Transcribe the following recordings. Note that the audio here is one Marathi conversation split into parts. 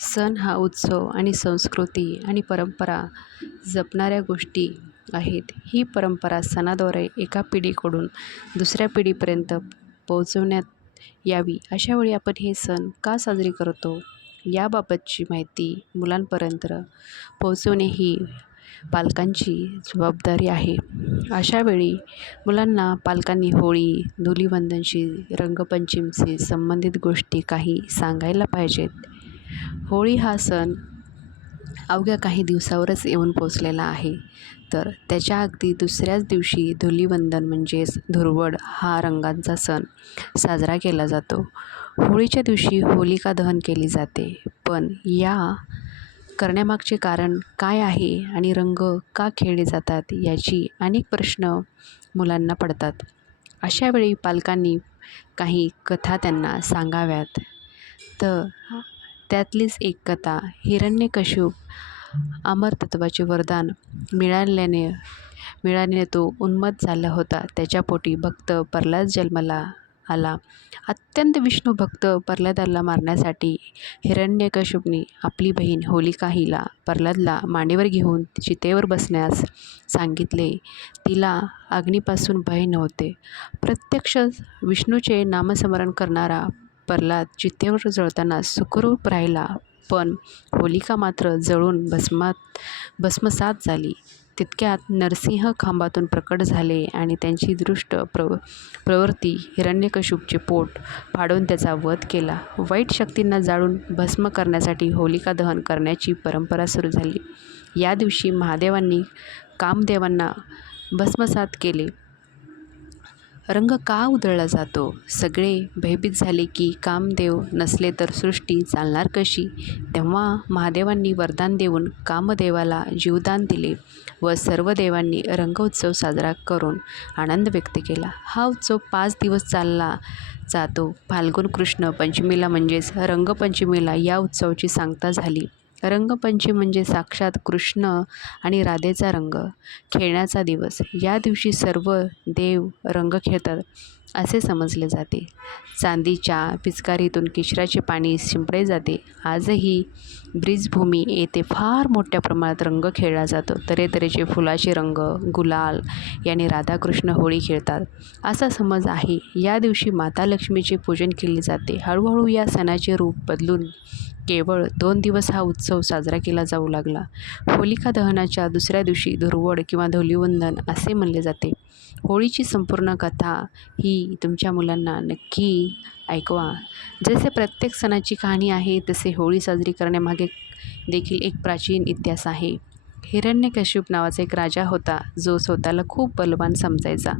सण हा उत्सव आणि संस्कृती आणि परंपरा जपणाऱ्या गोष्टी आहेत. ही परंपरा सणाद्वारे एका पिढीकडून दुसऱ्या पिढीपर्यंत पोहोचवण्यात यावी. अशावेळी आपण हे सण का साजरे करतो? याबाबतची माहिती मुलांपर्यंत पोहोचवणे ही पालकांची जबाबदारी आहे. अशावेळी मुलांना पालकांनी होळी धुलीवंदनशी रंगपंचमीशी संबंधित गोष्टी काही सांगायला पाहिजेत. होळी हा सण अवघ्या काही दिवसावरच येऊन पोचलेला आहे. तर त्याच्या अगदी दुसऱ्याच दिवशी धुलीवंदन म्हणजेच धुरवड हा रंगांचा सण साजरा केला जातो. होळीच्या दिवशी होलिका दहन केली जाते. पण या करण्यामागचे कारण काय आहे आणि रंग का खेळले जातात याची अनेक प्रश्न मुलांना पडतात. अशावेळी पालकांनी काही कथा त्यांना सांगाव्यात. तर त्यातलीच एक कथा हिरण्यकश्यप अमरतत्वाचे वरदान मिळाल्याने मिळाल्याने तो उन्मत्त झाला होता. त्याच्या पोटी भक्त प्रल्हाद जन्माला आला. अत्यंत विष्णू भक्त प्रल्हादाला मारण्यासाठी हिरण्यकश्यपने आपली बहीण होलिका हिला प्रल्हादला मांडीवर घेऊन चितेवर बसण्यास सांगितले. तिला अग्नीपासून भय नव्हते. प्रत्यक्ष विष्णूचे नामस्मरण करणारा प्रल्हाद चितेवर जळताना सुखरूप राहिला. पण होलिका मात्र जळून भस्मात भस्मसात झाली. तितक्यात नरसिंह खांबातून प्रकट झाले आणि त्यांची दृष्ट प्र प्रवृत्ती हिरण्यकशूपचे पोट फाडून त्याचा वध केला. वाईट शक्तींना जाळून भस्म करण्यासाठी होलिका दहन करण्याची परंपरा सुरू झाली. या दिवशी महादेवांनी कामदेवांना भस्मसात केले. रंग का उधळला जातो? सगळे भयभीत झाले की कामदेव नसले तर सृष्टी चालणार कशी? तेव्हा महादेवांनी वरदान देऊन कामदेवाला जीवदान दिले व सर्व देवांनी रंगोत्सव साजरा करून आनंद व्यक्त केला. हा उत्सव पाच दिवस चालला जातो. फाल्गुन कृष्ण पंचमीला म्हणजेच रंगपंचमीला या उत्सवाची सांगता झाली. रंगपंचमी म्हणजे साक्षात कृष्ण आणि राधेचा रंग. खेळण्याचा दिवस. या दिवशी सर्व देव रंग खेळतात असे समजले जाते. चांदीच्या पिचकारीतून केशराचे पाणी शिंपडले जाते. आजही ब्रिजभूमी येथे फार मोठ्या प्रमाणात रंग खेळला जातो. तऱ्हेतऱ्हेचे फुलाचे रंग गुलाल याने राधाकृष्ण होळी खेळतात. असा समज आहे. या दिवशी माता लक्ष्मीचे पूजन केले जाते. हळूहळू या सणाचे रूप बदलून केवळ दोन दिवस हा उत्सव साजरा केला जाऊ लागला. होलिका दहनाच्या दुसऱ्या दिवशी धुरवड किंवा धुलीवंदन असे म्हणले जाते. होळीची संपूर्ण कथा ही तुमच्या मुलांना नक्की ऐकवा. जसे प्रत्येक सणाची कहाणी आहे तसे होळी साजरी करण्यामागे देखील एक प्राचीन इतिहास आहे. हिरण्यकश्यप नावाचा एक राजा होता जो स्वतःला खूप बलवान समजायचा.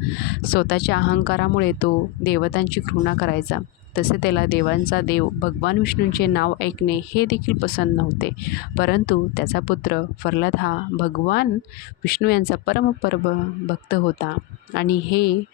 स्वतःच्या अहंकारामुळे तो देवतांची घृणा करायचा. तसे त्याला देवांचा देव भगवान विष्णूंचे नाव ऐकणे हे देखील पसंत नव्हते. परंतु त्याचा पुत्र प्रल्हाद हा भगवान विष्णू यांचा परमपरब भक्त होता. आणि हे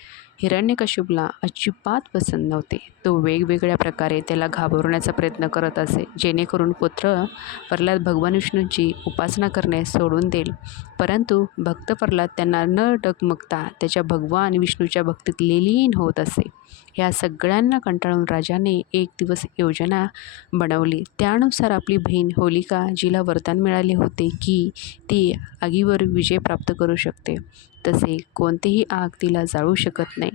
हिरण्यकश्यपला अजिबात पसंत नव्हते. तो वेगवेगळ्या प्रकारे त्याला घाबरवण्याचा प्रयत्न करत असे जेणेकरून पुत्र प्रल्हाद भगवान विष्णूंची उपासना करणे सोडून देईल. परंतु भक्त प्रल्हाद त्यांना न डगमगता त्याच्या भगवान विष्णूच्या भक्तीत लिलीन होत असे. ह्या सगळ्यांना कंटाळून राजाने एक दिवस योजना बनवली. त्यानुसार आपली बहीण होलिका जिला वरदान मिळाले होते की ती आगीवर विजय प्राप्त करू शकते. तसे कोणतेही आग तिला जाळू शकत नाही.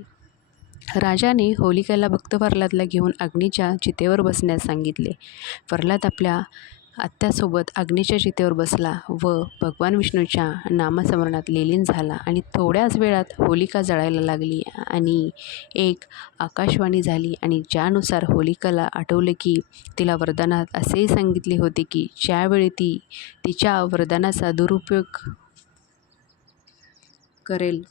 राजाने होलिकाला भक्त प्रल्हादला घेऊन अग्नीच्या चितेवर बसण्यास सांगितले. प्रल्हाद आपल्या आत्यासोबत अग्नीच्या चितेवर बसला व भगवान विष्णूच्या नामस्मरणात लीन झाला आणि थोड्याच वेळात होलिका जळायला लागली आणि एक आकाशवाणी झाली आणि ज्यानुसार होलिकाला आठवले की तिला वरदानात असेही सांगितले होते की ज्यावेळी ती तिच्या वरदानाचा दुरुपयोग करेल